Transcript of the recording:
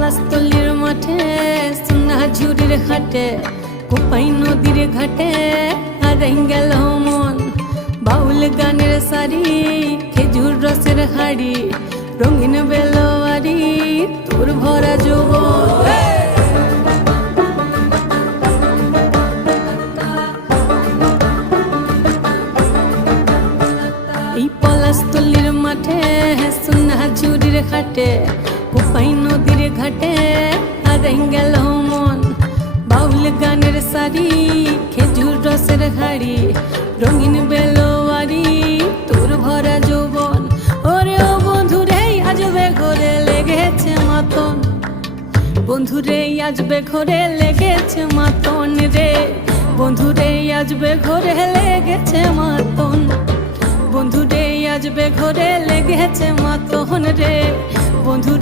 পলাশতলির মাঠে সোনা ঝুরির হাটে কোপাই নদীর ঘাটে হারাই গেল মন বাউল গানের শাড়ি খেজুর রসের হাড়ি রঙিন বেলোয়ারি তোর ভরা যৌবন এই পলাশতলির মাঠে সোনা ঝুরির ঘাটে কোপাই নদীর ঘাটে হারাই গেল মন বাউল গানের শাড়ি খেজুর রসের হাড়ি রঙিন বেলোয়ারি তোর ভরা যৌবন ওরে ও বন্ধুরে আজবে ঘরে লেগেছে মাতন বন্ধুরে আজবে ঘরে লেগেছে মাতন রে বন্ধুরে আজবে ঘরে লেগেছে মাতন বন্ধুরে আজবে ঘরে লেগেছে মাতন রে বন্ধুরে